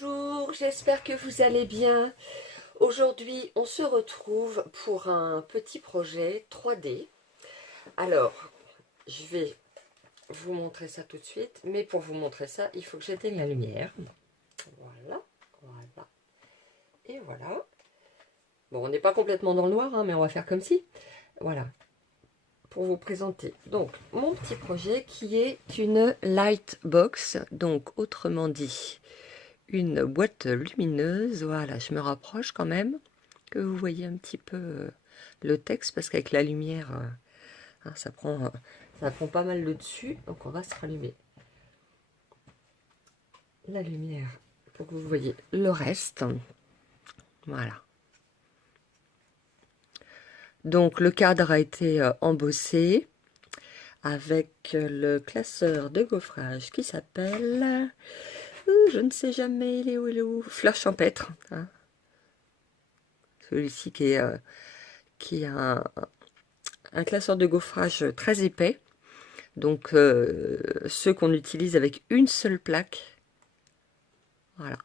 Bonjour, j'espère que vous allez bien. Aujourd'hui, on se retrouve pour un petit projet 3D. Alors, je vais vous montrer ça tout de suite, mais pour vous montrer ça, il faut que j'éteigne la lumière. Voilà, voilà, et voilà. Bon, on n'est pas complètement dans le noir, hein, mais on va faire comme si. Voilà, pour vous présenter donc mon petit projet qui est une Lightbox, donc autrement dit une boîte lumineuse. Voilà, je me rapproche quand même, que vous voyez un petit peu le texte, parce qu'avec la lumière, hein, ça prend pas mal le dessus, donc on va se rallumer la lumière pour que vous voyez le reste. Voilà. Donc le cadre a été embossé avec le classeur de gaufrage qui s'appelle, je ne sais jamais, il est où, Fleur champêtre, hein. Celui-ci qui est un classeur de gaufrage très épais, donc ceux qu'on utilise avec une seule plaque. Voilà.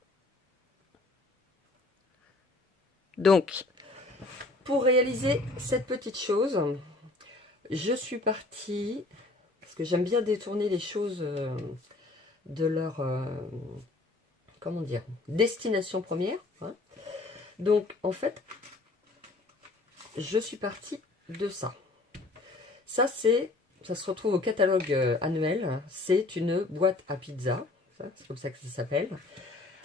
Donc, pour réaliser cette petite chose, je suis partie, parce que j'aime bien détourner les choses de leur, comment dire, destination première, hein. Donc, en fait, je suis partie de ça. Ça se retrouve au catalogue annuel. C'est une boîte à pizza. C'est comme ça que ça s'appelle.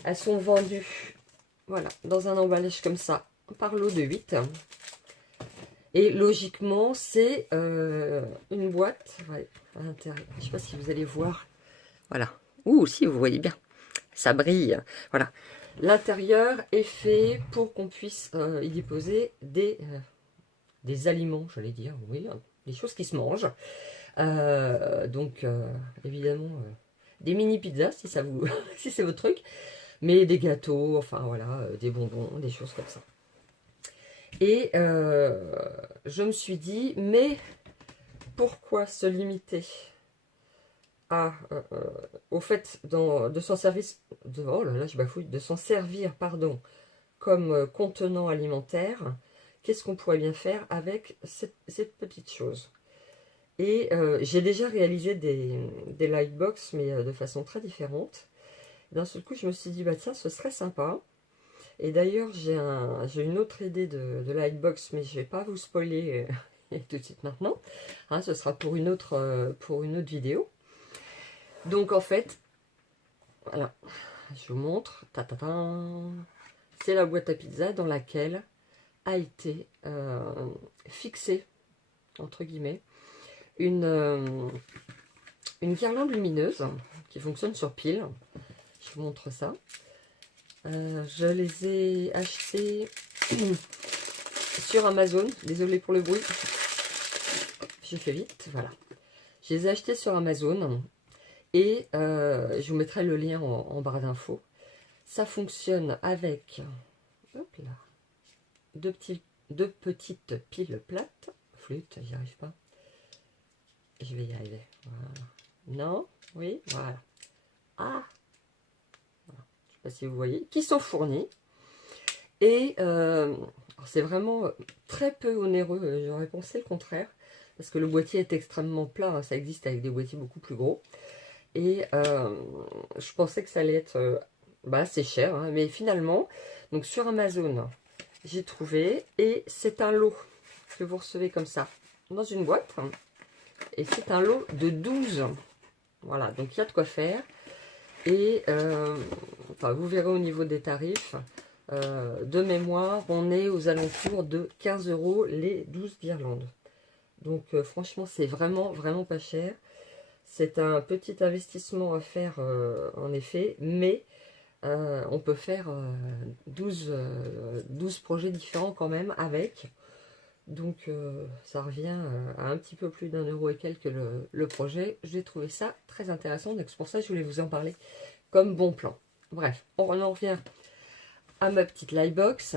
Elles sont vendues, voilà, dans un emballage comme ça, par lot de 8. Et logiquement, c'est une boîte, ouais, à l'intérieur. Je ne sais pas si vous allez voir. Voilà. Ouh, si, vous voyez bien. Ça brille. Voilà. L'intérieur est fait pour qu'on puisse y déposer des aliments, j'allais dire, oui, des choses qui se mangent. Donc, évidemment, des mini pizzas, si ça vous, si c'est votre truc, mais des gâteaux, enfin voilà, des bonbons, des choses comme ça. Et je me suis dit, mais pourquoi se limiter à, au fait de s'en servir, oh là là, je bafouille, de s'en servir, pardon, comme contenant alimentaire. Qu'est-ce qu'on pourrait bien faire avec cette petite chose? Et j'ai déjà réalisé des lightbox, mais de façon très différente. D'un seul coup, je me suis dit, bah tiens, ce serait sympa. Et d'ailleurs, j'ai une autre idée de lightbox, mais je ne vais pas vous spoiler tout de suite maintenant. Hein, ce sera pour une autre vidéo. Donc en fait, voilà, je vous montre. C'est la boîte à pizza dans laquelle a été fixée, entre guillemets, une guirlande lumineuse qui fonctionne sur pile. Je vous montre ça. Je les ai achetés sur Amazon. Désolée pour le bruit. Je fais vite. Voilà. Je les ai achetés sur Amazon. Et je vous mettrai le lien en barre d'infos. Ça fonctionne avec, hop là, deux petites piles plates. Flûte, j'y arrive pas. Je vais y arriver. Voilà. Non, oui, voilà. Ah, voilà. Je sais pas si vous voyez, qui sont fournis. Et c'est vraiment très peu onéreux. J'aurais pensé le contraire, parce que le boîtier est extrêmement plat. Hein. Ça existe avec des boîtiers beaucoup plus gros. Et je pensais que ça allait être assez cher, hein, mais finalement, donc sur Amazon, j'ai trouvé, et c'est un lot que vous recevez comme ça, dans une boîte, et c'est un lot de 12. Voilà, donc il y a de quoi faire, et enfin, vous verrez au niveau des tarifs, de mémoire, on est aux alentours de 15 € les 12 guirlandes. Donc franchement, c'est vraiment, vraiment pas cher. C'est un petit investissement à faire en effet, mais on peut faire 12 projets différents quand même avec. Donc ça revient à un petit peu plus d'1 € et quelques le projet. J'ai trouvé ça très intéressant, donc c'est pour ça que je voulais vous en parler comme bon plan. Bref, on en revient à ma petite lightbox.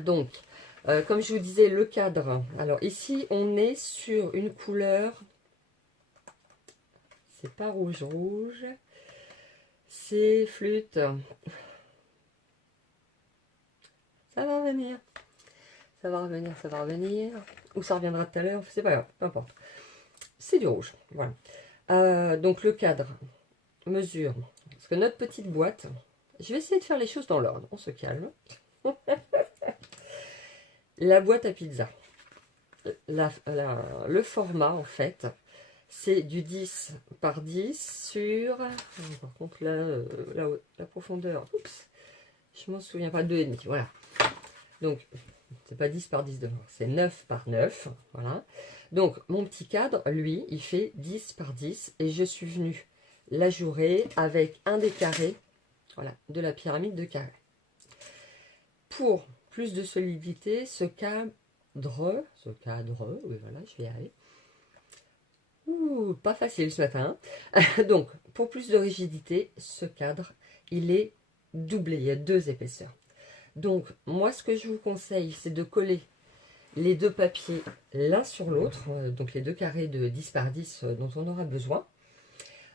Donc, comme je vous disais, le cadre. Alors ici, on est sur une couleur... C'est pas rouge, c'est flûte. Ça va revenir. Ça va revenir, ça va revenir. Ou ça reviendra tout à l'heure, c'est pas grave, peu importe. C'est du rouge, voilà. Donc le cadre mesure. Parce que notre petite boîte, je vais essayer de faire les choses dans l'ordre. On se calme. La boîte à pizza. Le format, en fait, c'est du 10 par 10 sur... Par contre, là, la profondeur, oups, je m'en souviens pas, 2,5, voilà. Donc, c'est pas 10 par 10 devant, c'est 9 par 9, voilà. Donc, mon petit cadre, lui, il fait 10 par 10, et je suis venue l'ajourer avec un des carrés, voilà, de la pyramide de carrés. Pour plus de solidité, ce cadre, oui, voilà, je vais y aller. Ouh, pas facile ce matin. Donc, pour plus de rigidité, ce cadre, il est doublé, il y a 2 épaisseurs. Donc, moi, ce que je vous conseille, c'est de coller les 2 papiers l'un sur l'autre, donc les 2 carrés de 10 par 10 dont on aura besoin,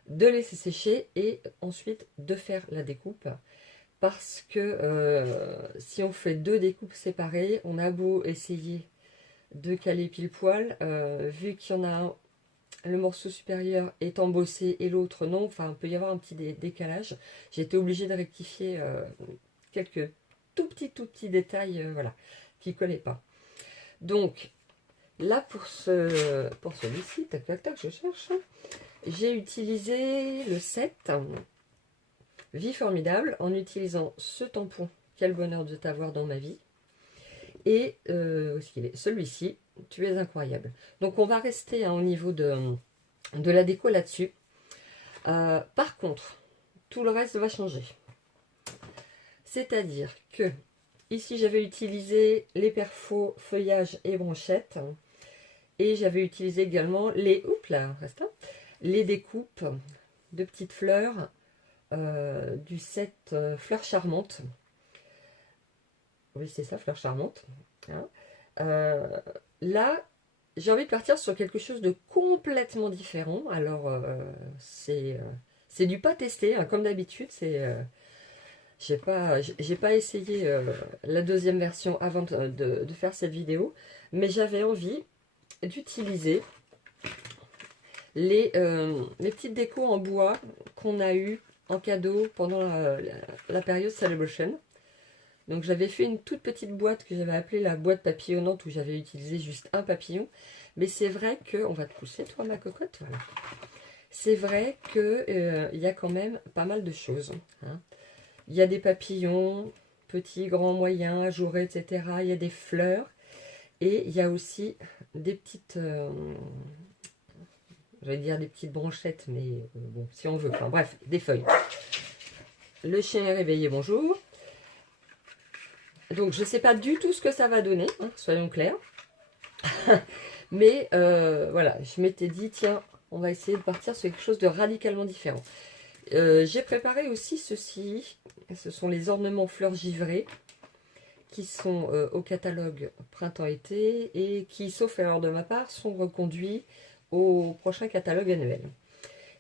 de laisser sécher et ensuite de faire la découpe. Parce que si on fait 2 découpes séparées, on a beau essayer de caler pile poil, vu qu'il y en a un, le morceau supérieur est embossé et l'autre non, enfin il peut y avoir un petit décalage. J'ai été obligée de rectifier quelques tout petits détails voilà, qui ne collaient pas. Donc là pour celui-ci, tac tac tac, je cherche, j'ai utilisé le 7 Vie formidable en utilisant ce tampon. Quel bonheur de t'avoir dans ma vie. Et où est-ce qu'il est? Celui-ci, tu es incroyable. Donc on va rester au niveau de la déco là-dessus. Par contre, tout le reste va changer. C'est-à-dire que ici j'avais utilisé les perfos, feuillages et branchettes. Et j'avais utilisé également les découpes de petites fleurs du set Fleurs Charmantes. Oui, c'est ça, Fleurs Charmantes. Hein. Là, j'ai envie de partir sur quelque chose de complètement différent. Alors, c'est du pas testé, hein, comme d'habitude. J'ai pas essayé la deuxième version avant de faire cette vidéo, mais j'avais envie d'utiliser les petites décos en bois qu'on a eu en cadeau pendant la période Celebration. Donc j'avais fait une toute petite boîte que j'avais appelée la boîte papillonnante où j'avais utilisé juste un papillon. Mais c'est vrai que, on va te pousser toi ma cocotte, voilà. C'est vrai que y a quand même pas mal de choses. Hein. Il y a des papillons, petits, grands, moyens, ajourés, etc. Il y a des fleurs. Et il y a aussi des petites... j'allais dire des petites branchettes, mais bon, si on veut. Enfin bref, des feuilles. Le chien est réveillé, bonjour. Donc, je ne sais pas du tout ce que ça va donner, hein, soyons clairs. Mais voilà, je m'étais dit, tiens, on va essayer de partir sur quelque chose de radicalement différent. J'ai préparé aussi ceci. Ce sont les ornements fleurs givrées qui sont au catalogue printemps-été et qui, sauf erreur de ma part, sont reconduits au prochain catalogue annuel.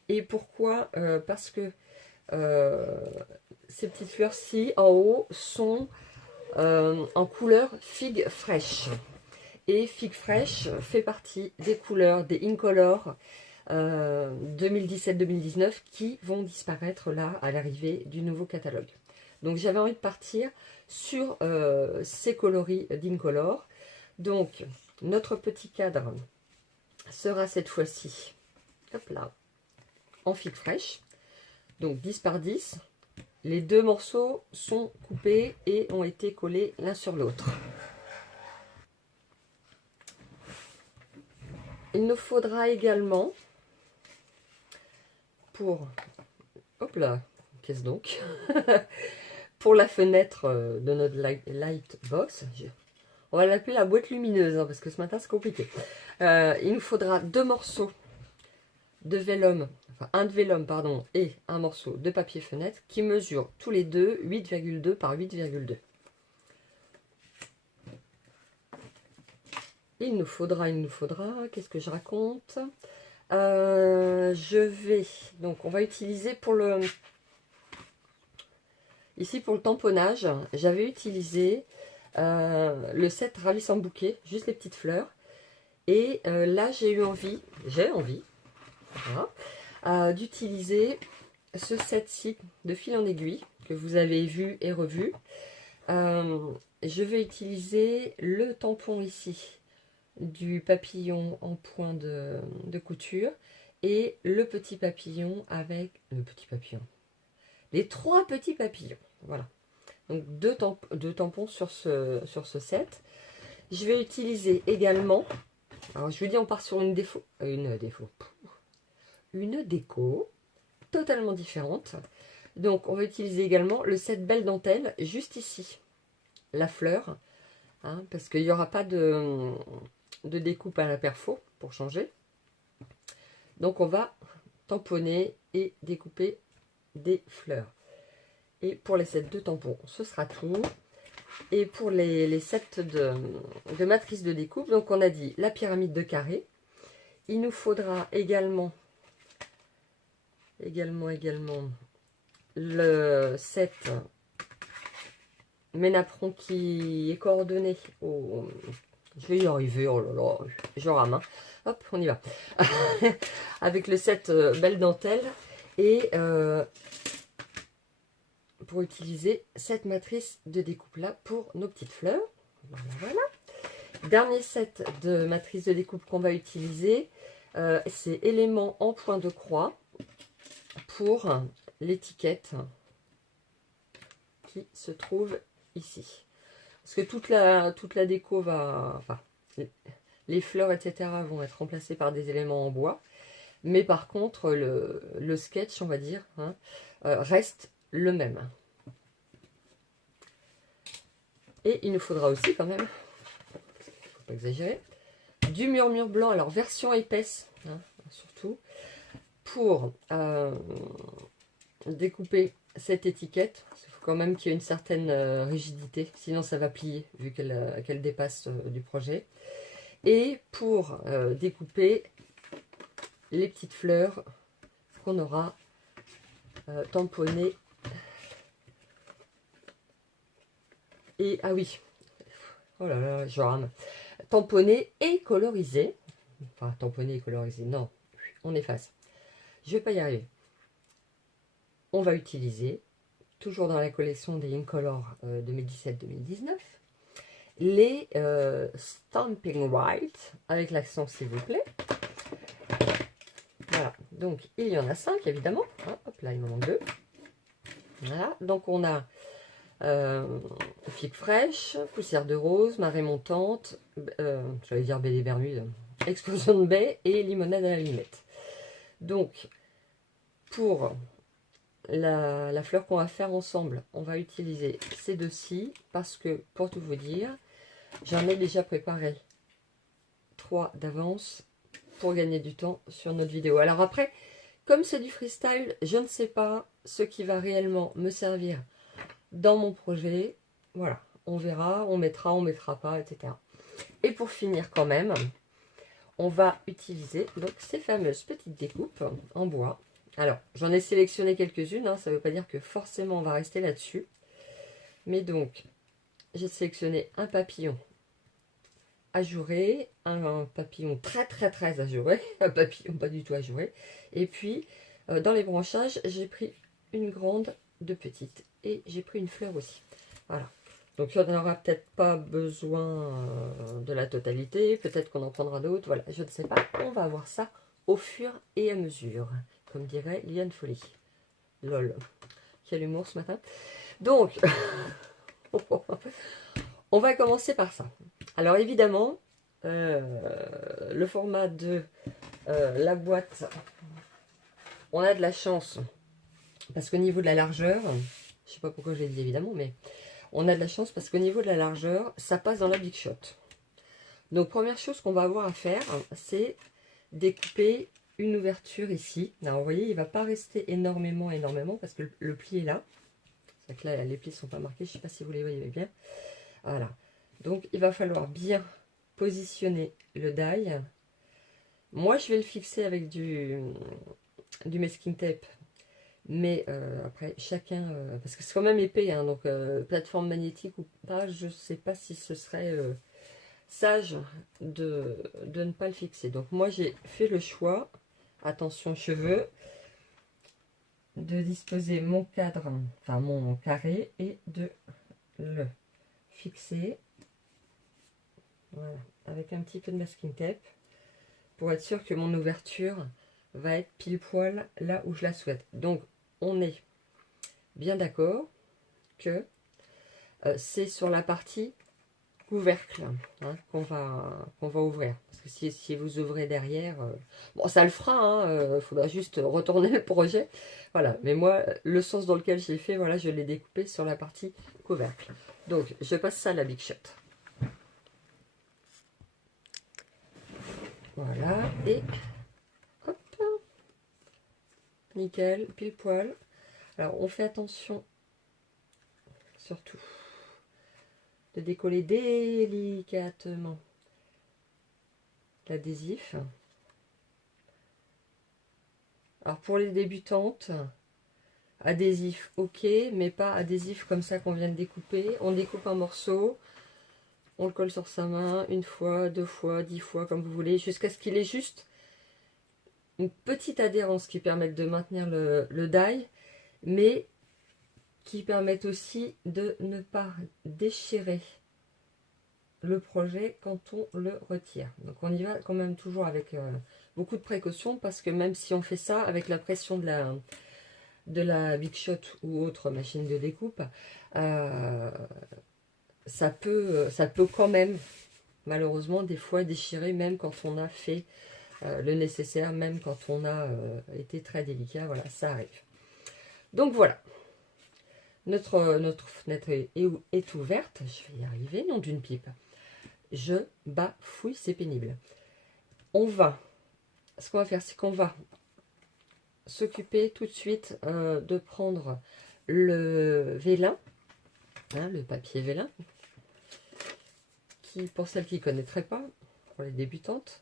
Et pourquoi parce que ces petites fleurs-ci, en haut, sont... en couleur figue fraîche. Et figue fraîche fait partie des couleurs des Incolor 2017-2019 qui vont disparaître là à l'arrivée du nouveau catalogue. Donc j'avais envie de partir sur ces coloris d'Incolor. Donc notre petit cadre sera cette fois-ci, hop là, en figue fraîche. Donc 10 par 10. Les 2 morceaux sont coupés et ont été collés l'un sur l'autre. Il nous faudra également, pour... Hop là, qu'est-ce donc? Pour la fenêtre de notre light box, on va l'appeler la boîte lumineuse, hein, parce que ce matin c'est compliqué. Il nous faudra 2 morceaux de vélum, enfin un de vélum pardon, et un morceau de papier fenêtre qui mesurent tous les deux 8,2 par 8,2. Il nous faudra, qu'est-ce que je raconte? Donc on va utiliser pour ici pour le tamponnage, j'avais utilisé le set Ravissant Bouquet, juste les petites fleurs. Et là, j'ai envie, voilà, d'utiliser ce set-ci de fil en aiguille que vous avez vu et revu. Je vais utiliser le tampon ici du papillon en point de couture et le petit papillon avec les 3 petits papillons. Voilà, donc deux tampons sur ce set. Je vais utiliser également, alors je vous dis, on part sur une déco totalement différente. Donc on va utiliser également le set Belle Dentelle juste ici, la fleur, hein, parce qu'il n'y aura pas de découpe à la perfo pour changer. Donc on va tamponner et découper des fleurs. Et pour les sets de tampons, ce sera tout. Et pour les sets de matrice de découpe, donc on a dit la pyramide de carré. Il nous faudra également le set Ménapron qui est coordonné au... Je vais y arriver, oh là là, je rame, hein. Hop, on y va. Avec le set Belle Dentelle et pour utiliser cette matrice de découpe là pour nos petites fleurs. Voilà, voilà. Dernier set de matrice de découpe qu'on va utiliser, c'est éléments en point de croix pour l'étiquette qui se trouve ici. Parce que toute la déco va... Enfin, les fleurs, etc. vont être remplacées par des éléments en bois. Mais par contre, le sketch, on va dire, hein, reste le même. Et il nous faudra aussi quand même, faut pas exagérer, du murmure blanc, alors version épaisse, hein, surtout, pour découper cette étiquette. Il faut quand même qu'il y ait une certaine rigidité, sinon ça va plier, vu qu'elle dépasse du projet. Et pour découper les petites fleurs qu'on aura tamponnées. Et, ah oui, oh là là, je rame. Tamponné et colorisé. Enfin, tamponné et colorisé, non, on efface. Je vais pas y arriver. On va utiliser, toujours dans la collection des Incolor 2017-2019, les Stamping White, avec l'accent s'il vous plaît. Voilà, donc il y en a 5 évidemment. Hop là, il m'en manque 2. Voilà, donc on a figue fraîche, poussière de rose, marée montante, j'allais dire baie des Bermudes, explosion de baie et limonade à la limette. Donc, pour la fleur qu'on va faire ensemble, on va utiliser ces deux-ci parce que, pour tout vous dire, j'en ai déjà préparé 3 d'avance pour gagner du temps sur notre vidéo. Alors après, comme c'est du freestyle, je ne sais pas ce qui va réellement me servir dans mon projet. Voilà, on verra, on mettra pas, etc. Et pour finir quand même, on va utiliser donc ces fameuses petites découpes en bois. Alors, j'en ai sélectionné quelques-unes, hein, ça ne veut pas dire que forcément on va rester là-dessus. Mais donc, j'ai sélectionné un papillon ajouré, un papillon très ajouré, un papillon pas du tout ajouré. Et puis, dans les branchages, j'ai pris une grande, 2 petites. Et j'ai pris une fleur aussi. Voilà. Donc, on n'aura peut-être pas besoin de la totalité. Peut-être qu'on en prendra d'autres. Voilà, je ne sais pas. On va voir ça au fur et à mesure. Comme dirait Liane Folly. Lol. Quel humour ce matin. Donc, on va commencer par ça. Alors, évidemment, le format de la boîte, on a de la chance. Parce qu'au niveau de la largeur... Je ne sais pas pourquoi je l'ai dit évidemment, mais on a de la chance parce qu'au niveau de la largeur, ça passe dans la Big Shot. Donc, première chose qu'on va avoir à faire, c'est découper une ouverture ici. Alors, vous voyez, il ne va pas rester énormément parce que le pli est là. C'est que là, les plis ne sont pas marqués. Je ne sais pas si vous les voyez bien. Voilà. Donc, il va falloir bien positionner le die. Moi, je vais le fixer avec du masking tape Mais après, chacun... parce que c'est quand même épais, hein, donc plateforme magnétique ou pas, je ne sais pas si ce serait sage de ne pas le fixer. Donc moi, j'ai fait le choix, attention cheveux, de disposer mon cadre, enfin mon carré, et de le fixer, voilà, avec un petit peu de masking tape, pour être sûr que mon ouverture va être pile poil là où je la souhaite. Donc on est bien d'accord que c'est sur la partie couvercle, hein, qu'on va ouvrir. Parce que si vous ouvrez derrière, bon, ça le fera, il faudra juste retourner le projet. Voilà, mais moi, le sens dans lequel je l'ai fait, voilà, je l'ai découpé sur la partie couvercle. Donc, je passe ça à la Big Shot. Voilà, et hop, nickel, pile poil. Alors, on fait attention, surtout, de décoller délicatement l'adhésif. Alors pour les débutantes, adhésif ok, mais pas adhésif comme ça qu'on vient de découper. On découpe un morceau, on le colle sur sa main une fois, 2 fois, 10 fois, comme vous voulez, jusqu'à ce qu'il ait juste une petite adhérence qui permette de maintenir le die, mais qui permette aussi de ne pas déchirer le projet quand on le retire. Donc on y va quand même toujours avec beaucoup de précaution, parce que même si on fait ça avec la pression de la Big Shot ou autre machine de découpe, ça peut quand même malheureusement des fois déchirer, même quand on a fait le nécessaire, même quand on a été très délicat. Voilà, ça arrive. Donc voilà, notre fenêtre est ouverte. Je vais y arriver, nom d'une pipe. Je bafouille, c'est pénible. Ce qu'on va faire, c'est qu'on va s'occuper tout de suite de prendre le vélin, hein, le papier vélin, qui, pour celles qui ne connaîtraient pas, pour les débutantes,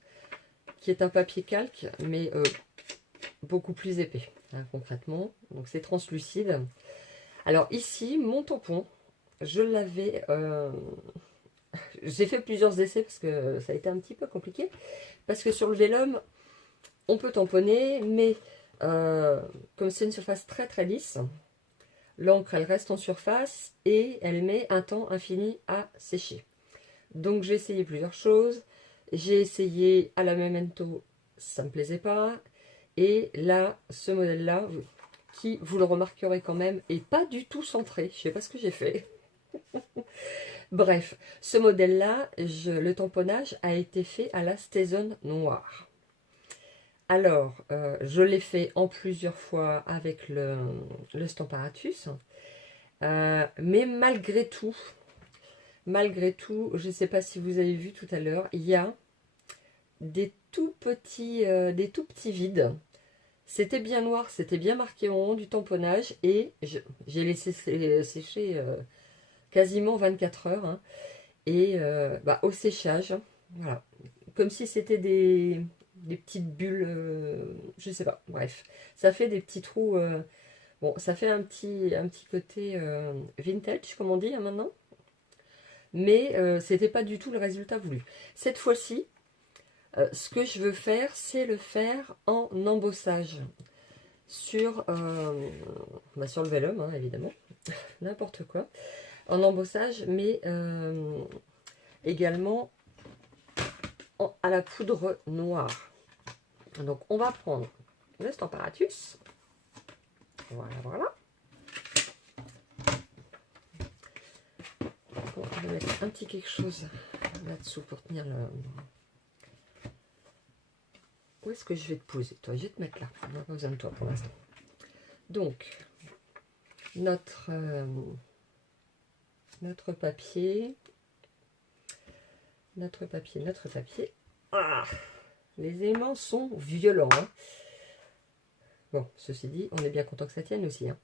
qui est un papier calque, mais beaucoup plus épais, hein, concrètement. Donc c'est translucide. Alors ici, mon tampon, je l'avais... j'ai fait plusieurs essais parce que ça a été un petit peu compliqué. Parce que sur le vélum, on peut tamponner, mais comme c'est une surface très très lisse, l'encre elle reste en surface et elle met un temps infini à sécher. Donc j'ai essayé plusieurs choses. J'ai essayé à la Memento, ça ne me plaisait pas. Et là, ce modèle-là, qui, vous le remarquerez quand même, est pas du tout centré. Je sais pas ce que j'ai fait. Bref, ce modèle-là, le tamponnage a été fait à la Stézone noire. Alors, je l'ai fait en plusieurs fois avec le Stamparatus. Mais malgré tout, je ne sais pas si vous avez vu tout à l'heure, il y a des tout petits vides. C'était bien noir, c'était bien marqué en haut du tamponnage, et j'ai laissé sécher quasiment 24 heures. Hein, et au séchage, voilà, comme si c'était des petites bulles, je sais pas, bref, ça fait des petits trous. Bon, ça fait un petit côté vintage, comme on dit hein, maintenant. Mais c'était pas du tout le résultat voulu. Cette fois-ci, ce que je veux faire, c'est le faire en embossage sur le vélum, hein, évidemment, n'importe quoi, en embossage, mais également à la poudre noire. Donc on va prendre le Stamparatus, voilà. On va mettre un petit quelque chose là-dessous pour tenir le... Où est-ce que je vais te poser, toi? Je vais te mettre là. On n'a pas besoin de toi pour l'instant. Donc, notre papier. Ah, les aimants sont violents. Hein. Bon, ceci dit, on est bien content que ça tienne aussi. Hein.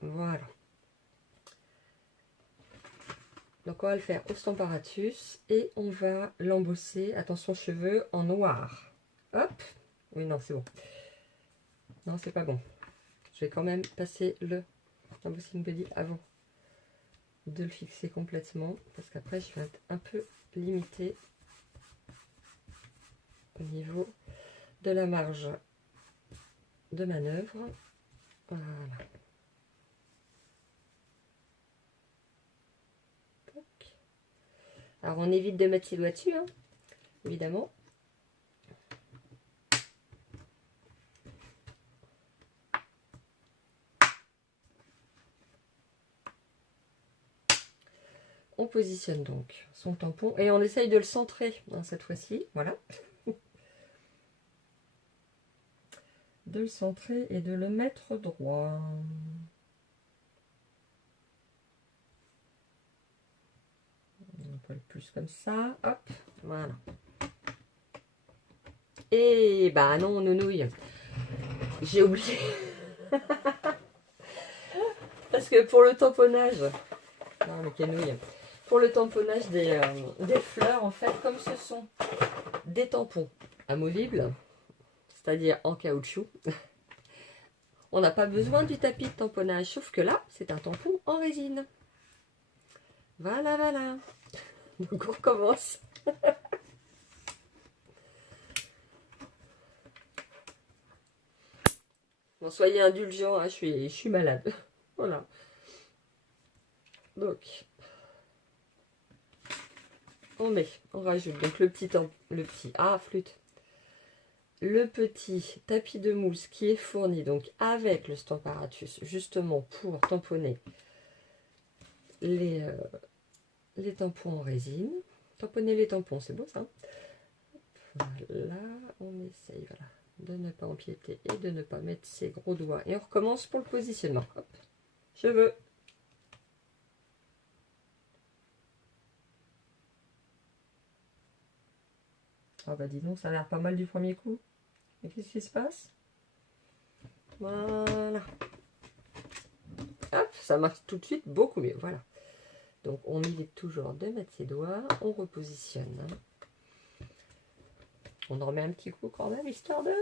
Voilà. Donc on va le faire au Stamparatus et on va l'embosser, attention cheveux, en noir. Hop. Oui, non, c'est bon. Non, c'est pas bon. Je vais quand même passer le embossing body avant de le fixer complètement, parce qu'après je vais être un peu limitée au niveau de la marge de manœuvre. Voilà. Alors on évite de mettre ses doigts dessus, hein, évidemment. On positionne donc son tampon et on essaye de le centrer, hein, cette fois-ci, voilà. De le centrer et de le mettre droit. Un peu plus comme ça, hop, voilà. Et bah non, nounouille, j'ai oublié. Parce que pour le tamponnage, non, le canouille, pour le tamponnage des fleurs, en fait, comme ce sont des tampons amovibles, c'est-à-dire en caoutchouc, on n'a pas besoin du tapis de tamponnage, sauf que là, c'est un tampon en résine. Voilà, voilà. Donc on recommence. Bon, soyez indulgents, hein, je suis malade. Voilà. Donc, on rajoute donc le petit, flûte. Le petit tapis de mousse qui est fourni donc avec le Stamparatus, justement pour tamponner les tampons en résine. Tamponner les tampons, c'est beau ça. Voilà, on essaye de ne pas empiéter et de ne pas mettre ses gros doigts. Et on recommence pour le positionnement. Hop, je veux. Ah bah dis donc, ça a l'air pas mal du premier coup. Et qu'est-ce qui se passe? Voilà. Hop, ça marche tout de suite beaucoup mieux. Voilà. Donc on évite toujours de mettre ses doigts. On repositionne. On en remet un petit coup quand même, histoire de...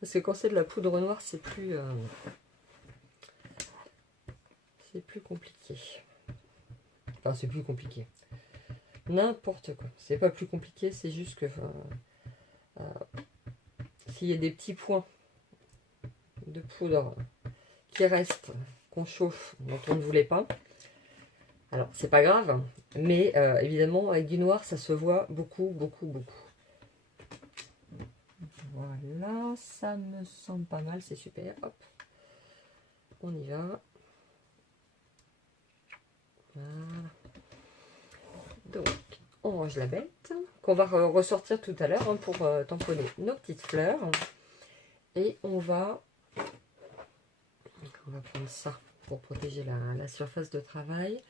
Parce que quand c'est de la poudre noire, c'est plus compliqué. Enfin, c'est plus compliqué. N'importe quoi. C'est pas plus compliqué, c'est juste que s'il y a des petits points de poudre qui restent, qu'on chauffe, dont on ne voulait pas, alors c'est pas grave, mais évidemment avec du noir ça se voit beaucoup, beaucoup, beaucoup. Voilà, ça me semble pas mal, c'est super. Hop, on y va. Voilà. Donc, on range la bête, qu'on va ressortir tout à l'heure, hein, pour tamponner nos petites fleurs. Et on va prendre ça pour protéger la surface de travail.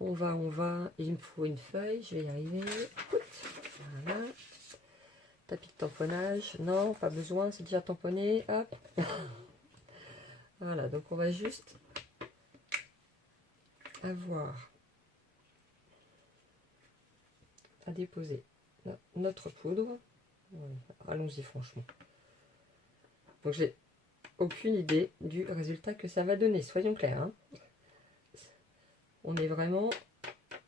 On va, il me faut une feuille, je vais y arriver. Voilà. Tapis de tamponnage, non, pas besoin, c'est déjà tamponné. Hop. Voilà, donc on va juste avoir à déposer notre poudre. Allons-y franchement. Donc j'ai aucune idée du résultat que ça va donner, soyons clairs, hein. On est vraiment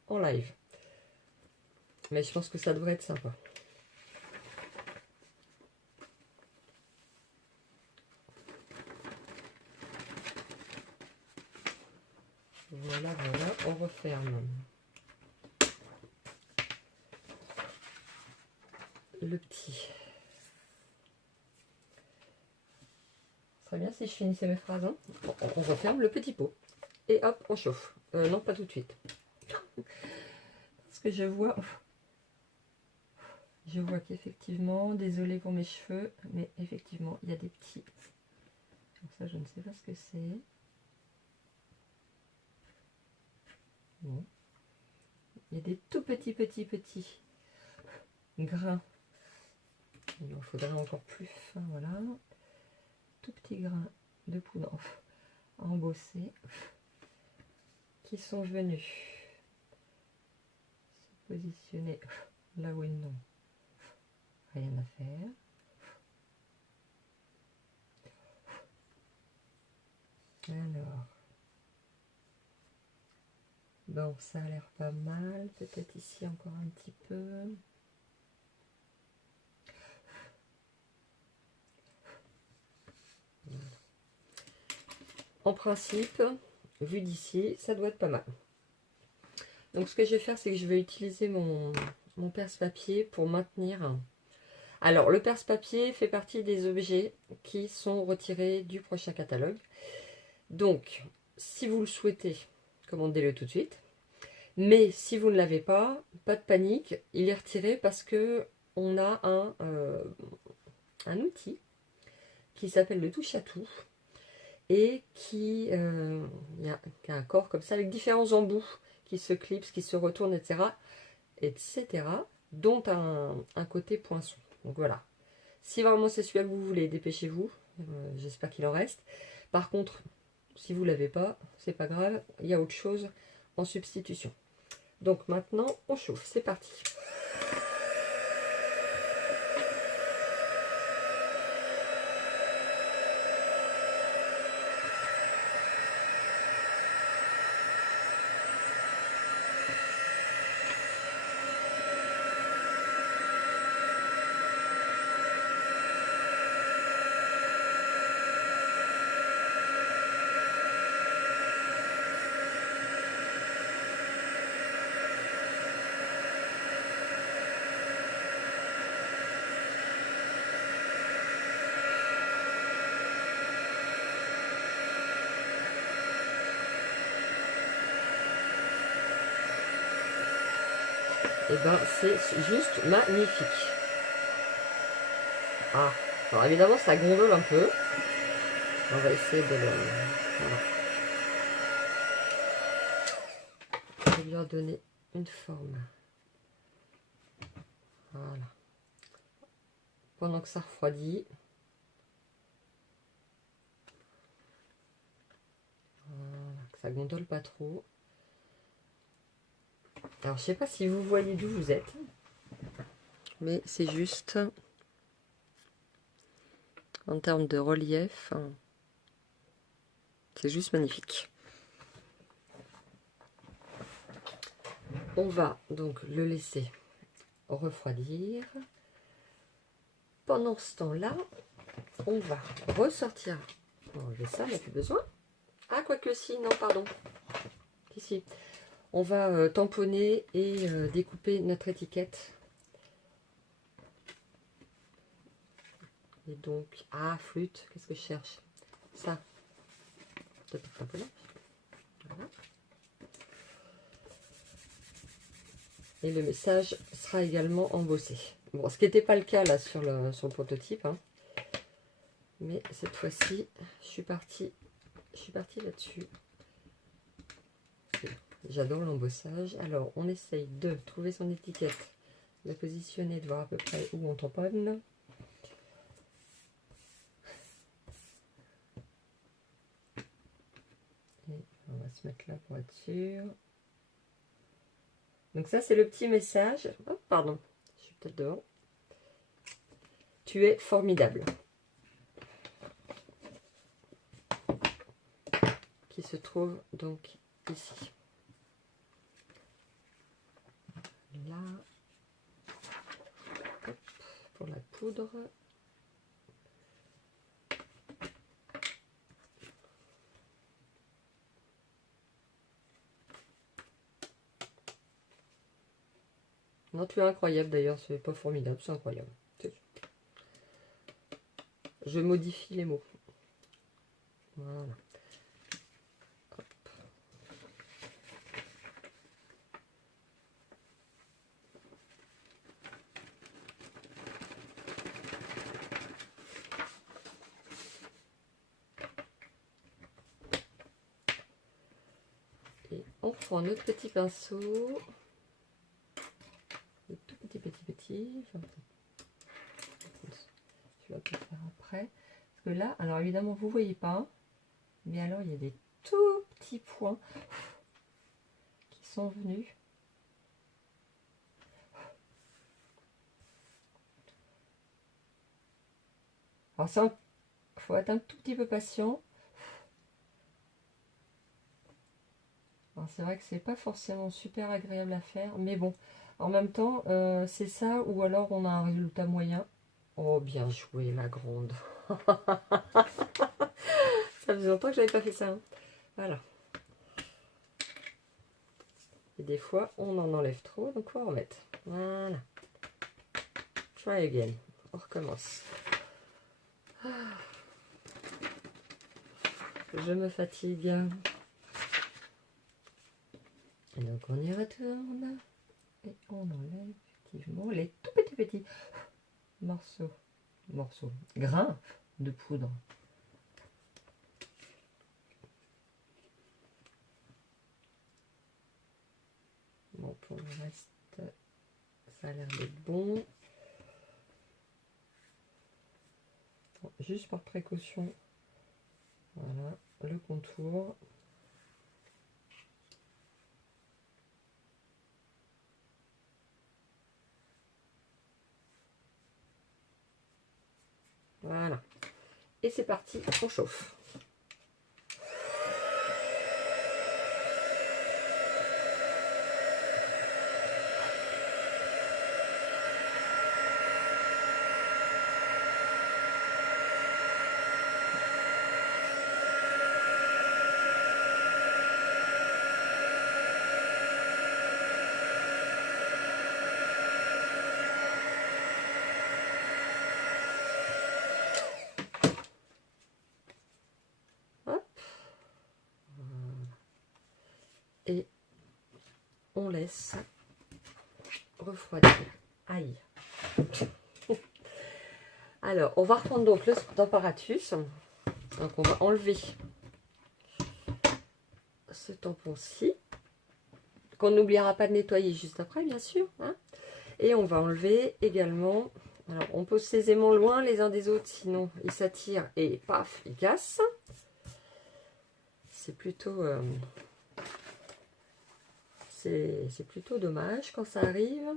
en live. Mais je pense que ça devrait être sympa. Voilà, voilà, on referme le petit. Ce serait bien si je finissais mes phrases, hein. On referme le petit pot. Et hop, on chauffe. Non, pas tout de suite. Parce que je vois qu'effectivement, désolée pour mes cheveux, mais effectivement, il y a des petits. Donc ça, je ne sais pas ce que c'est. Bon. Il y a des tout petits grains. Il en faudrait encore plus fin, voilà. Tout petits grains de poudre embossés qui sont venus se positionner là où ils n'ont rien à faire. Alors, bon, ça a l'air pas mal. Peut-être ici encore un petit peu. En principe, vu d'ici, ça doit être pas mal. Donc, ce que je vais faire, c'est que je vais utiliser mon perce-papier pour maintenir. Alors, le perce-papier fait partie des objets qui sont retirés du prochain catalogue. Donc, si vous le souhaitez, commandez-le tout de suite. Mais si vous ne l'avez pas, pas de panique, il est retiré parce que on a un outil qui s'appelle le touche-à-tout et qui a un corps comme ça avec différents embouts qui se clipsent, qui se retournent, etc. dont un côté poinçon. Donc voilà. Si vraiment c'est celui que vous voulez, dépêchez-vous. J'espère qu'il en reste. Par contre, si vous ne l'avez pas, c'est pas grave, il y a autre chose en substitution. Donc maintenant, on chauffe. C'est parti. Et ben c'est juste magnifique. Ah, alors évidemment ça gondole un peu. On va essayer de le... Voilà. Je vais lui redonner une forme. Voilà. Pendant que ça refroidit. Voilà, que ça gondole pas trop. Alors je sais pas si vous voyez d'où vous êtes. Mais c'est juste... En termes de relief, c'est juste magnifique. On va donc le laisser refroidir. Pendant ce temps-là, on va ressortir. On va enlever ça, il n'y a plus besoin. Ah, quoique si, non, pardon. Ici. On va tamponner et découper notre étiquette. Et donc, ah, flûte, qu'est-ce que je cherche? Ça. Peut-être un peu là. Voilà. Et le message sera également embossé. Bon, ce qui n'était pas le cas là sur le prototype. Hein. Mais cette fois-ci, je suis partie là-dessus. J'adore l'embossage. Alors, on essaye de trouver son étiquette, de la positionner, de voir à peu près où on tamponne. Et on va se mettre là pour être sûr. Donc ça, c'est le petit message. Oh, pardon, je suis peut-être devant. Tu es formidable. Qui se trouve donc ici. Là. Hop, pour la poudre. Non, tu es incroyable d'ailleurs, c'est pas formidable, c'est incroyable. Je modifie les mots. Voilà. Hop. Et on prend notre petit pinceau. Le tout petit. Enfin, je vais le faire après. Parce que là, alors évidemment, vous ne voyez pas. Mais alors, il y a des tout petits points qui sont venus. Alors, il faut être un tout petit peu patient. Alors c'est vrai que c'est pas forcément super agréable à faire, mais bon, en même temps, c'est ça, ou alors on a un résultat moyen. Oh, bien joué, la grande. Ça faisait longtemps que j'avais pas fait ça. Hein. Voilà. Et des fois, on en enlève trop, donc on va remettre. Voilà. Try again. On recommence. Je me fatigue. Et donc on y retourne. Et on enlève effectivement les tout petits morceaux, grains de poudre. Bon, pour le reste, ça a l'air d'être bon. Bon. Juste par précaution, voilà, le contour. Voilà. Et c'est parti, on chauffe. Et on laisse refroidir. Aïe. Alors, on va reprendre donc le températus. Donc, on va enlever ce tampon-ci, qu'on n'oubliera pas de nettoyer juste après, bien sûr. Hein. Et on va enlever également... Alors, on pose ses aimants loin les uns des autres, sinon ils s'attirent et paf, ils cassent. C'est plutôt... c'est plutôt dommage quand ça arrive.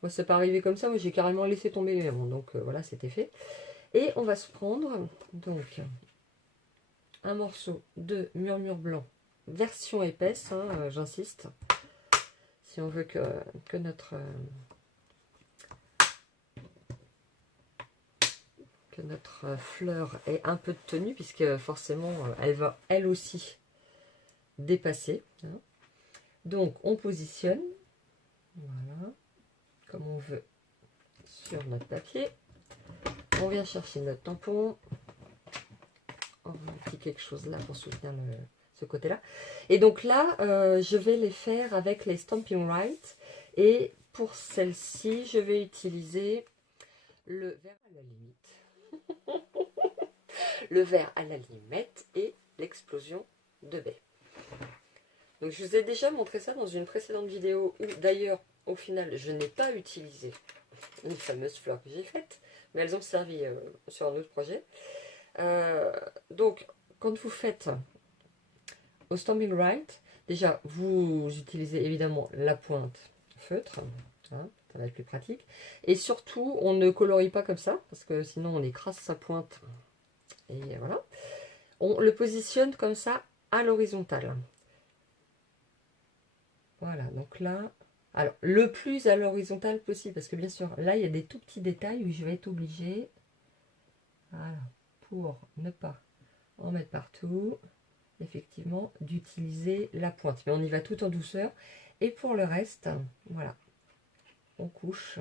Moi, ça peut arriver comme ça. Moi, j'ai carrément laissé tomber les aimants. Donc, voilà, c'était fait. Et on va se prendre, donc, un morceau de murmure blanc, version épaisse, hein, j'insiste. Si on veut que notre fleur ait un peu de tenue, puisque forcément, elle va, elle aussi, dépasser. Hein. Donc, on positionne, voilà, comme on veut, sur notre papier. On vient chercher notre tampon. On va mettre quelque chose là pour soutenir ce côté-là. Et donc là, je vais les faire avec les Stampin' Right. Et pour celle-ci, je vais utiliser le vert à la limite. Le vert à la limette et l'explosion de baie. Donc je vous ai déjà montré ça dans une précédente vidéo où d'ailleurs au final je n'ai pas utilisé les fameuses fleurs que j'ai faites, mais elles ont servi sur un autre projet. Donc quand vous faites au Stampin' Right, déjà vous utilisez évidemment la pointe feutre, hein, ça va être plus pratique, et surtout on ne colorie pas comme ça parce que sinon on écrase sa pointe et voilà. On le positionne comme ça à l'horizontale. Voilà, donc là, alors le plus à l'horizontale possible, parce que bien sûr, là, il y a des tout petits détails où je vais être obligée, voilà, pour ne pas en mettre partout, effectivement, d'utiliser la pointe. Mais on y va tout en douceur. Et pour le reste, voilà, on couche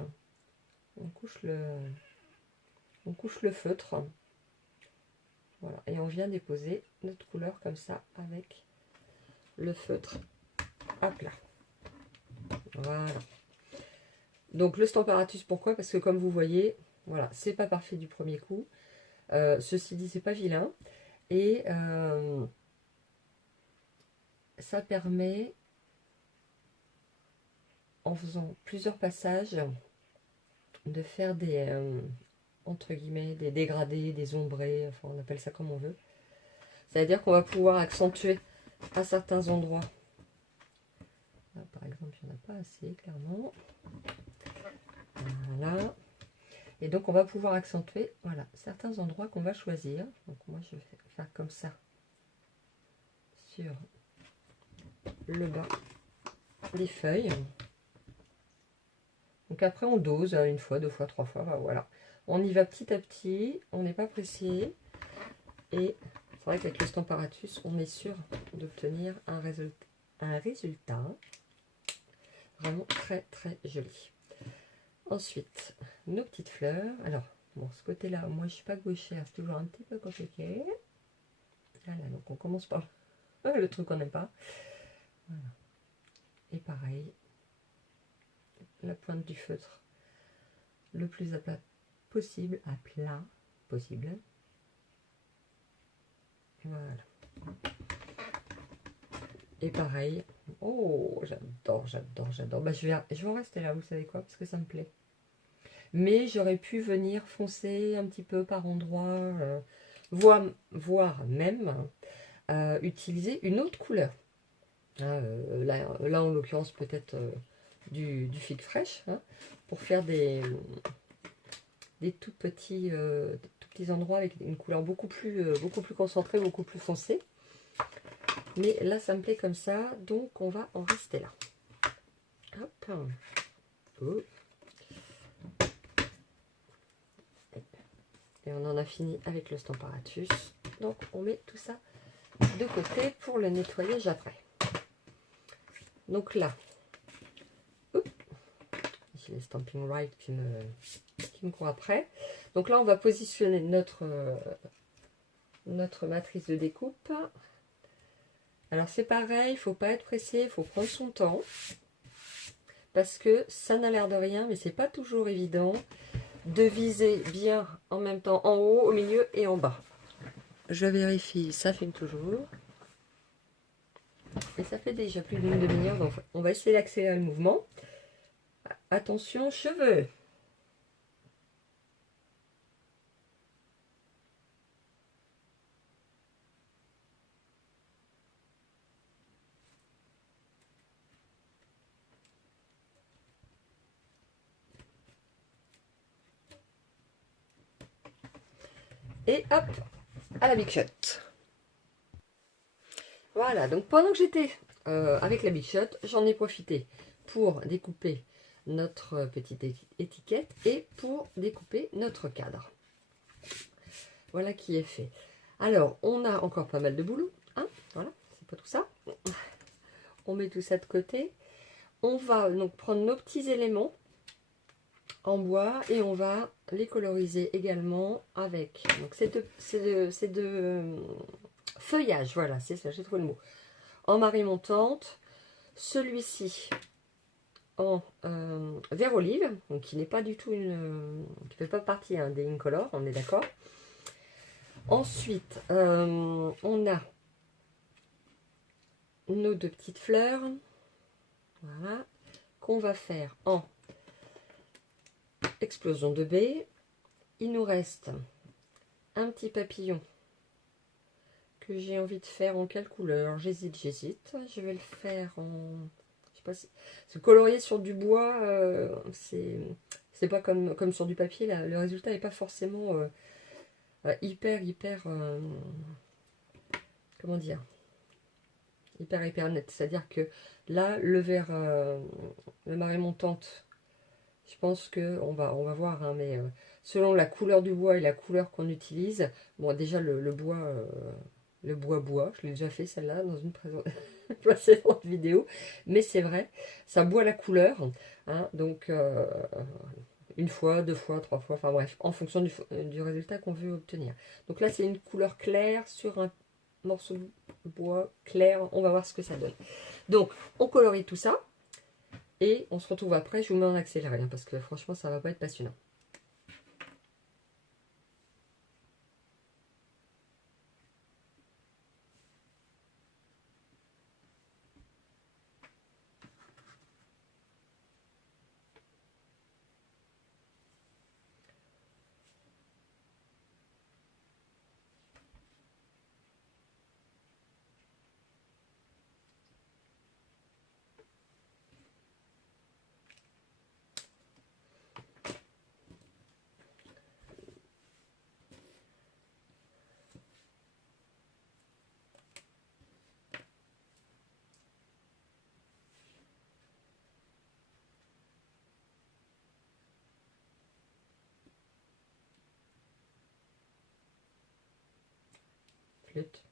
le feutre. Voilà, et on vient déposer notre couleur comme ça avec le feutre à plat. Voilà. Donc le Stamparatus, pourquoi? Parce que comme vous voyez, voilà, c'est pas parfait du premier coup. Ceci dit, c'est pas vilain. Et ça permet, en faisant plusieurs passages, de faire des, entre guillemets, des dégradés, des ombrés, enfin on appelle ça comme on veut. C'est-à-dire qu'on va pouvoir accentuer à certains endroits. Là, par exemple, il n'y en a pas assez, clairement. Voilà. Et donc, on va pouvoir accentuer, voilà, certains endroits qu'on va choisir. Donc, moi, je vais faire comme ça sur le bas des feuilles. Donc après on dose une fois, deux fois, trois fois, voilà. On y va petit à petit, on n'est pas pressé. Et c'est vrai qu'avec le Stamparatus, on est sûr d'obtenir un résultat vraiment très très joli. Ensuite, nos petites fleurs. Alors, bon, ce côté-là, moi je suis pas gauchère, c'est toujours un petit peu compliqué. Voilà, donc on commence par le truc qu'on n'aime pas. Voilà. Et pareil, la pointe du feutre le plus à plat possible, Voilà. Et pareil, oh, j'adore, j'adore, j'adore. Bah, je vais en rester là, vous savez quoi, parce que ça me plaît. Mais j'aurais pu venir foncer un petit peu par endroits, voire même utiliser une autre couleur. Là, en l'occurrence, peut-être du figue fraîche, hein, pour faire des tout petits endroits avec une couleur beaucoup plus concentrée, beaucoup plus foncée. Mais là, ça me plaît comme ça, donc on va en rester là. Hop. Oh. Et on en a fini avec le Stamparatus. Donc, on met tout ça de côté pour le nettoyage après. Donc là, j'ai les Stamping Right qui me courent après. Donc là, on va positionner notre matrice de découpe. Alors c'est pareil, il ne faut pas être pressé, il faut prendre son temps. Parce que ça n'a l'air de rien, mais c'est pas toujours évident de viser bien en même temps en haut, au milieu et en bas. Je vérifie, ça filme toujours. Et ça fait déjà plus d'une demi-heure, donc on va essayer d'accélérer le mouvement. Attention, cheveux. Et hop, à la Big Shot. Voilà, donc pendant que j'étais avec la Big Shot, j'en ai profité pour découper notre petite étiquette et pour découper notre cadre. Voilà qui est fait. Alors, on a encore pas mal de boulot, hein, voilà, c'est pas tout ça. On met tout ça de côté. On va donc prendre nos petits éléments en bois et on va les coloriser également avec donc ces deux feuillages, voilà, c'est ça, j'ai trouvé le mot, en marée montante, celui-ci en vert olive, donc qui n'est pas du tout qui fait pas partie des Incolor, on est d'accord. Ensuite on a nos deux petites fleurs, voilà, qu'on va faire en explosion de baie. Il nous reste un petit papillon que j'ai envie de faire en quelle couleur? J'hésite. Je vais le faire en... Je sais pas si... Se colorier sur du bois, c'est pas comme sur du papier. Là, le résultat n'est pas forcément hyper... comment dire? Hyper net. C'est-à-dire que là, le vert, le marée montante, je pense que on va voir, hein, mais selon la couleur du bois et la couleur qu'on utilise, bon, déjà le bois, je l'ai déjà fait celle-là dans une précédente vidéo, mais c'est vrai, ça boit la couleur, hein, donc une fois, deux fois, trois fois, enfin bref, en fonction du résultat qu'on veut obtenir. Donc là, c'est une couleur claire sur un morceau de bois clair, on va voir ce que ça donne. Donc, on colorie tout ça. Et on se retrouve après, je vous mets en accéléré, hein, parce que franchement, ça va pas être passionnant. flûte.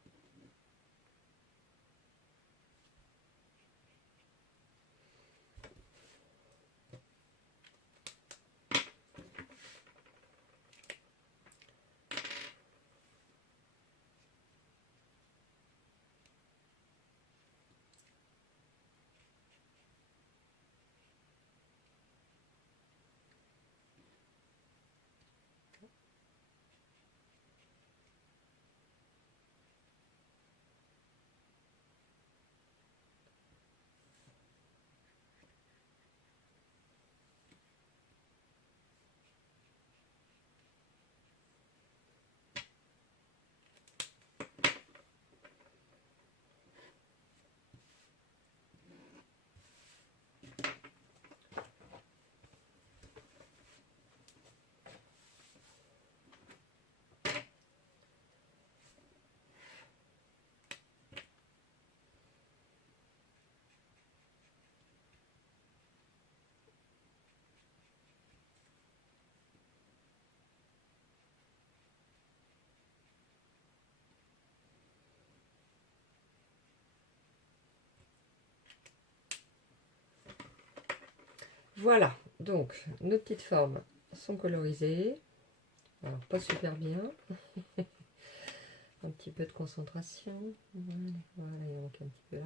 Voilà, donc nos petites formes sont colorisées. Alors, pas super bien. Un petit peu de concentration. Voilà, il manque un petit peu là.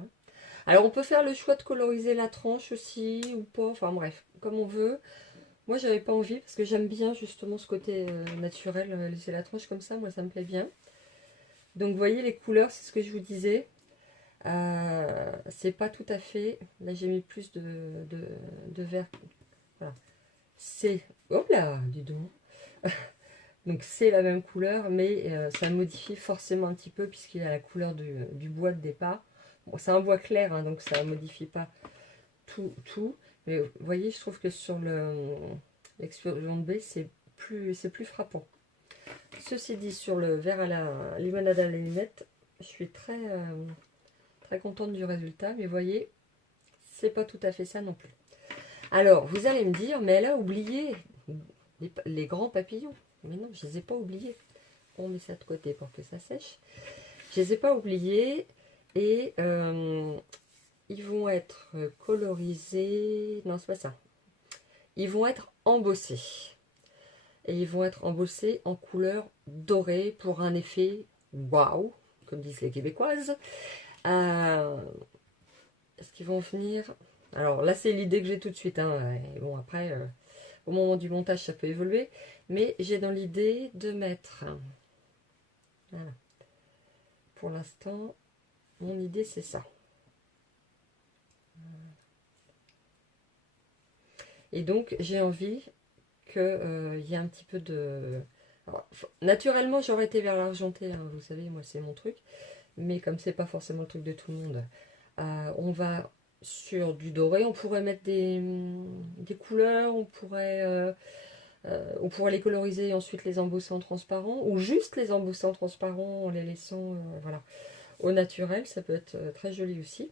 Alors, on peut faire le choix de coloriser la tranche aussi, ou pas. Enfin, bref, comme on veut. Moi, j'avais pas envie, parce que j'aime bien justement ce côté naturel. Laisser la tranche comme ça, moi, ça me plaît bien. Donc, vous voyez, les couleurs, c'est ce que je vous disais. C'est pas tout à fait... Là, j'ai mis plus de vert. Voilà. C'est... Hop là, dis donc. Donc c'est la même couleur, mais ça modifie forcément un petit peu puisqu'il a la couleur du bois de départ. Bon, c'est un bois clair, hein, donc ça ne modifie pas tout. Mais vous voyez, je trouve que sur l'explosion de baie, c'est plus frappant. Ceci dit, sur le verre à la limonade à la limette, je suis très contente du résultat. Mais vous voyez, c'est pas tout à fait ça non plus. Alors, vous allez me dire, mais elle a oublié les grands papillons. Mais non, je ne les ai pas oubliés. On met ça de côté pour que ça sèche. Je ne les ai pas oubliés. Et ils vont être colorisés. Non, c'est pas ça. Ils vont être embossés. Et ils vont être embossés en couleur dorée pour un effet waouh, comme disent les Québécoises. Est-ce qu'ils vont venir? Alors là, c'est l'idée que j'ai tout de suite. Hein. Et bon, après, au moment du montage, ça peut évoluer. Mais j'ai dans l'idée de mettre... Voilà. Pour l'instant, mon idée, c'est ça. Et donc, j'ai envie qu'il y ait un petit peu de... Alors, naturellement, j'aurais été vers l'argenté. Hein, vous savez, moi, c'est mon truc. Mais comme c'est pas forcément le truc de tout le monde, on va sur du doré. On pourrait mettre des couleurs. On pourrait les coloriser et ensuite les embosser en transparent. Ou juste les embosser en transparent en les laissant voilà, au naturel. Ça peut être très joli aussi.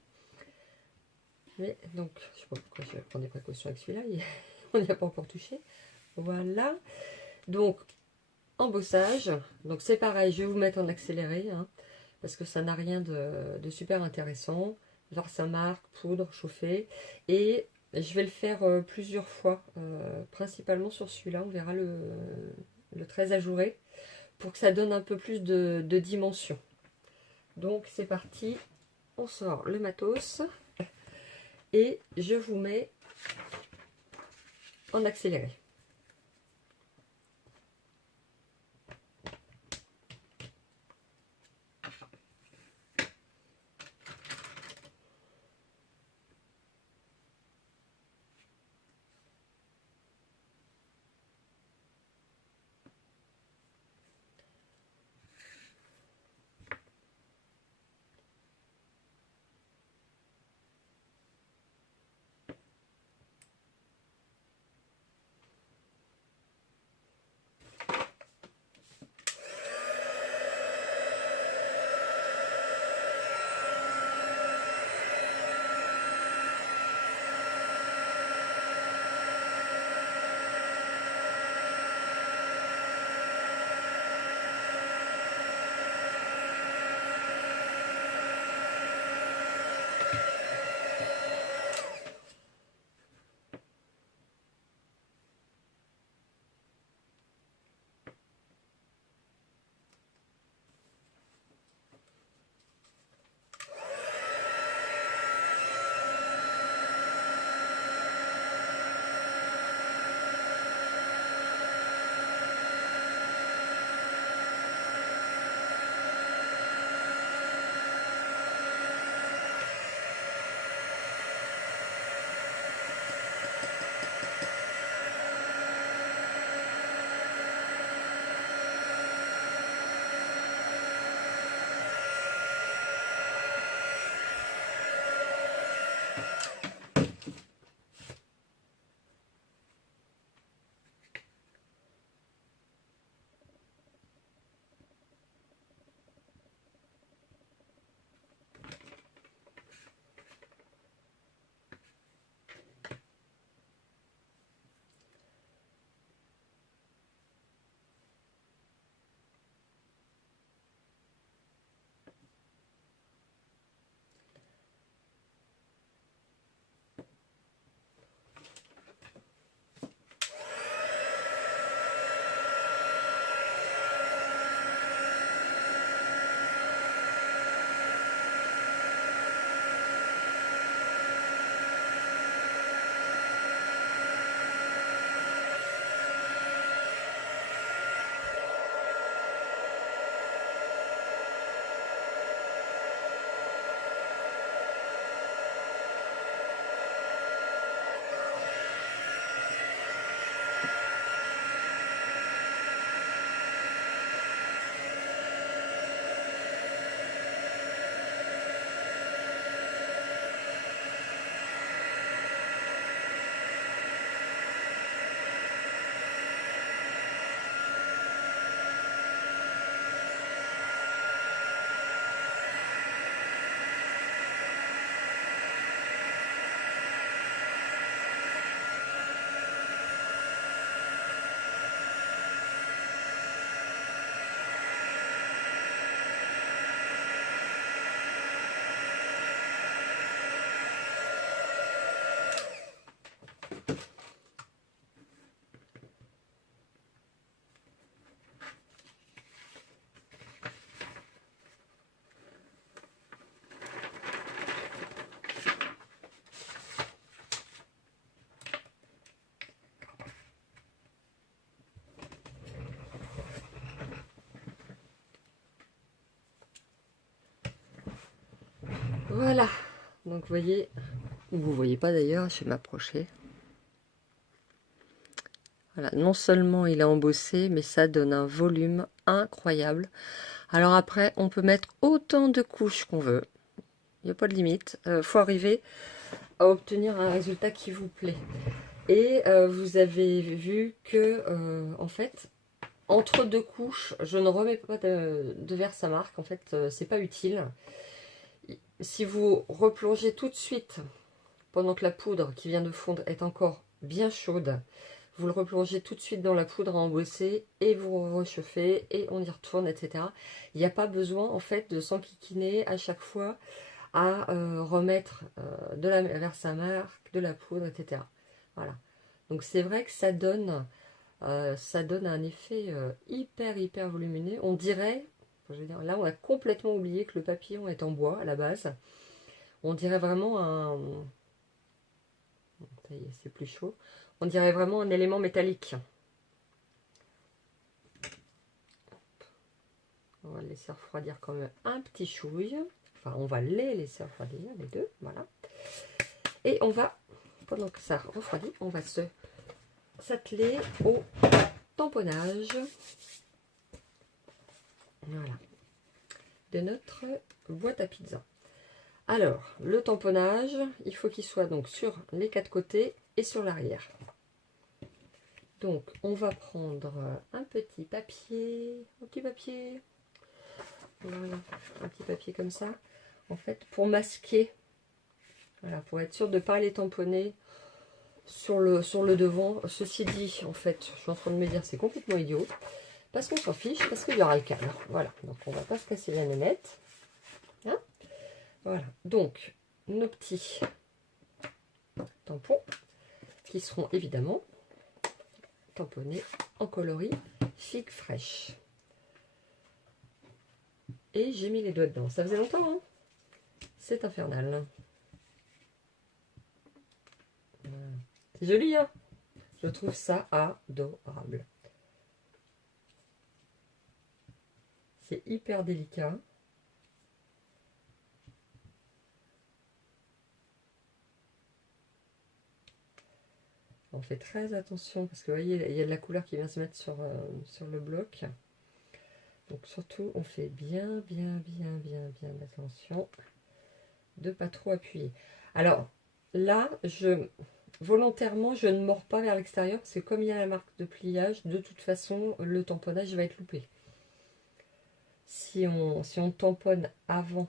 Mais donc, je sais pas pourquoi je prends des précautions avec celui-là. On n'y a pas encore touché. Voilà. Donc, embossage. Donc, c'est pareil. Je vais vous mettre en accéléré. Hein, parce que ça n'a rien de super intéressant. Genre, ça marque, poudre, chauffer. Et je vais le faire plusieurs fois. Principalement sur celui-là. On verra le très ajouré. Pour que ça donne un peu plus de dimension. Donc, c'est parti. On sort le matos. Et je vous mets en accéléré. Voilà, donc vous voyez pas d'ailleurs, je vais m'approcher. Voilà, non seulement il est embossé, mais ça donne un volume incroyable. Alors après, on peut mettre autant de couches qu'on veut. Il n'y a pas de limite. Faut arriver à obtenir un résultat qui vous plaît. Et vous avez vu que, en fait, entre deux couches, je ne remets pas de verse à marque. En fait, c'est pas utile. Si vous replongez tout de suite, pendant que la poudre qui vient de fondre est encore bien chaude, vous le replongez tout de suite dans la poudre à embosser et vous rechauffez et on y retourne, etc. Il n'y a pas besoin en fait de s'enquiquiner à chaque fois à remettre de la verse à marque, de la poudre, etc. Voilà. Donc c'est vrai que ça donne un effet hyper volumineux. On dirait, je veux dire, là on a complètement oublié que le papillon est en bois à la base. On dirait vraiment un... Ça y est, c'est plus chaud. On dirait vraiment un élément métallique. On va le laisser refroidir quand même un petit chouille. Enfin, on va les laisser refroidir, les deux. Voilà. Et on va, pendant que ça refroidit, on va s'atteler au tamponnage. Voilà. De notre boîte à pizza. Alors, le tamponnage, il faut qu'il soit donc sur les quatre côtés et sur l'arrière. Donc, on va prendre un petit papier, voilà, un petit papier comme ça, en fait, pour masquer, voilà, pour être sûr de ne pas les tamponner sur le devant. Ceci dit, en fait, je suis en train de me dire, c'est complètement idiot, parce qu'on s'en fiche, parce qu'il y aura le cadre. Voilà, donc on ne va pas se casser la nénette. Hein, voilà, donc, nos petits tampons, qui seront évidemment tamponnés en coloris Figue Fraîche. Et j'ai mis les doigts dedans. Ça faisait longtemps, hein. C'est infernal. Voilà. C'est joli, hein. Je trouve ça adorable. C'est hyper délicat. On fait très attention parce que vous voyez, il y a de la couleur qui vient se mettre sur le bloc. Donc surtout, on fait bien attention de pas trop appuyer. Alors là, volontairement, je ne mords pas vers l'extérieur parce que comme il y a la marque de pliage, de toute façon, le tamponnage va être loupé. Si on tamponne avant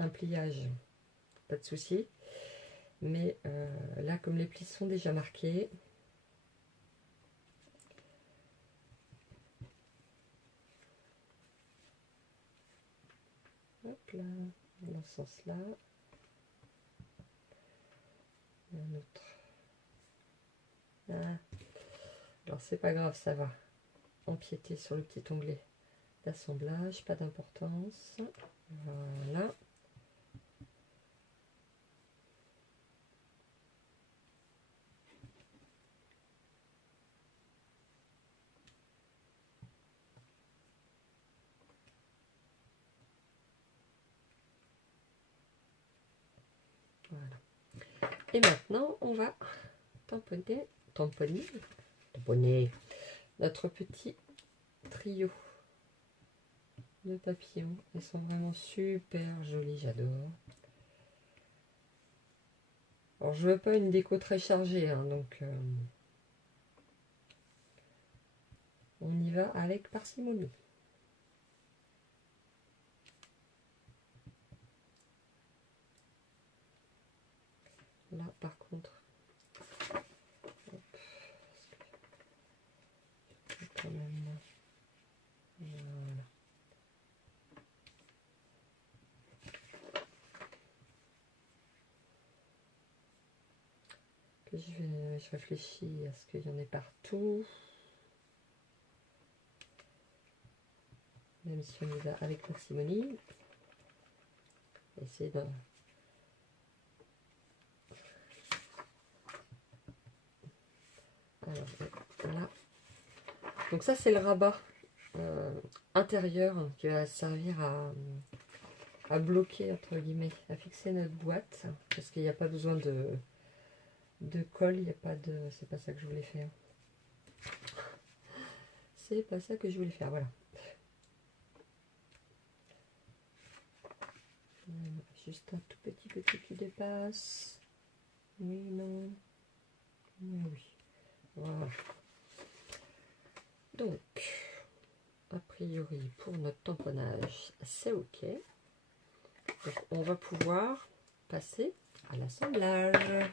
un pliage, pas de souci. Mais là, comme les plis sont déjà marqués, hop là, dans ce sens-là, un autre. Ah. Alors c'est pas grave, ça va empiéter sur le petit onglet d'assemblage, pas d'importance. Voilà. Voilà. Et maintenant, on va tamponner notre petit trio de papillons. Ils sont vraiment super jolis, j'adore. Alors, je veux pas une déco très chargée, hein, donc on y va avec parcimonie. Là, par contre, hop, quand même, voilà. Je réfléchis à ce qu'il y en ait partout. Même si on y va avec parcimonie. Essayer de... Alors, là. Donc ça, c'est le rabat intérieur qui va servir bloquer, entre guillemets, à fixer notre boîte, parce qu'il n'y a pas besoin de colle, il n'y a pas de... C'est pas ça que je voulais faire. C'est pas ça que je voulais faire, voilà. Juste un tout petit qui dépasse. Oui, non. Oui. Voilà. Donc, a priori, pour notre tamponnage, c'est OK. Donc, on va pouvoir passer à l'assemblage.